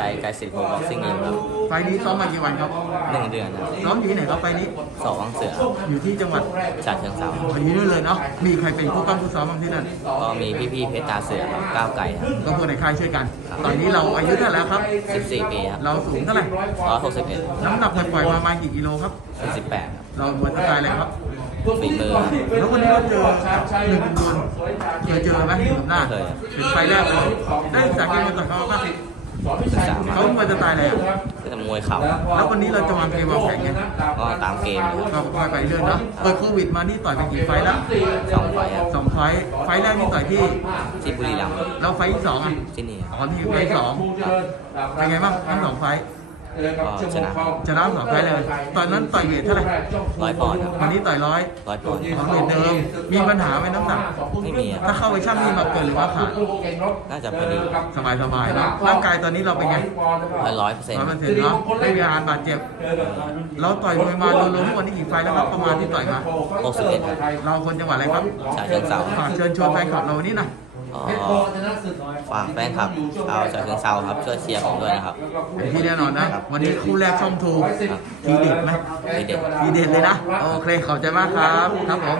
ใจไกลสิทธิ์ผมบ็อกซิ่งยิมครับไฟล์นี้ซ้อมมากี่วันครับหนึ่งเดือนครับซ้อมอยู่ที่ไหนครับไฟล์นี้ สองเสืออยู่ที่จังหวัดฉะเชิงเทราอยู่นี่เลยเนาะมีใครเป็นผู้ปั้มผู้ซ้อมบ้างที่นั่นก็มีพี่ๆเพชรตาเสือครับก้าวไก่ครับ ก็เพื่อนในค่ายช่วยกันตอนนี้เราอายุเท่าไหร่แล้วครับ 14 ปีครับเราสูงเท่าไหร่161น้ำหนักปล่อยๆมาประมาณกี่กิโลครับ48ครับเราบนสไตล์อะไรครับ ฝีมือครับ แล้ววันนี้เราเจอกับหนึ่งดวลเคยเจอไหมกับหน้าเคย เป็นไฟล์แรกเลยได้ศึกษาเกมมาต่อยเขาบ้าง ศึกษามาเขามาสไตล์อะไรอะก็จะมวยเข่าแล้ววันนี้เราจะวางเกมวางแผนไงก็ตามเกมครับก็ค่อยไปเรื่อยเนาะเปิดโควิดมานี่ต่อยไปกี่ไฟล์แล้วสองไฟล์ครับสองไฟล์ไฟล์แรกนี่ต่อยที่ที่บุรีรัมย์แล้วไฟล์ที่สองอะที่นี่ครับอ๋อที่ไฟล์ที่สองเป็นไงบ้างทั้งสองไฟล์ ก็ชนะชนะสองไฟล์เลย ตอนนั้นต่อยเวทเท่าไหร่ร้อยปอนด์ครับวันนี้ต่อยร้อยร้อยปอนด์ของเวทเดิม มีปัญหาไหมน้ำหนักไม่มีคถ้ารับเข้าไปช่างนี่มาเกินหรือว่าขาดน่าจะพอดีสบายสบายๆเนาะร่างกายตอนนี้เราเป็นไงร้อยเปอร์เซ็นต์ร้อยเปอร์เซ็นต์เนาะไม่มีอาการบาดเจ็บเราต่อยมวยมารวมๆวันนี้กี่ไฟล์แล้วครับประมาณที่ต่อยมา61ครับเราคนจังหวัดอะไรครับฉะเชิงเทราฝากเชิญชวนแฟนคลับเราวันนี้หนะก็ ฝากแฟนคลับชาวฉะเชิงเทราครับช่วยเชียร์ผมด้วยนะครับที่แน่นอนนะ วันนี้คู่แรกช่องทูทีเด็ดไหมทีเด็ดทีเด็ดเลยนะ โอเคขอบใจมากครับ ครับผม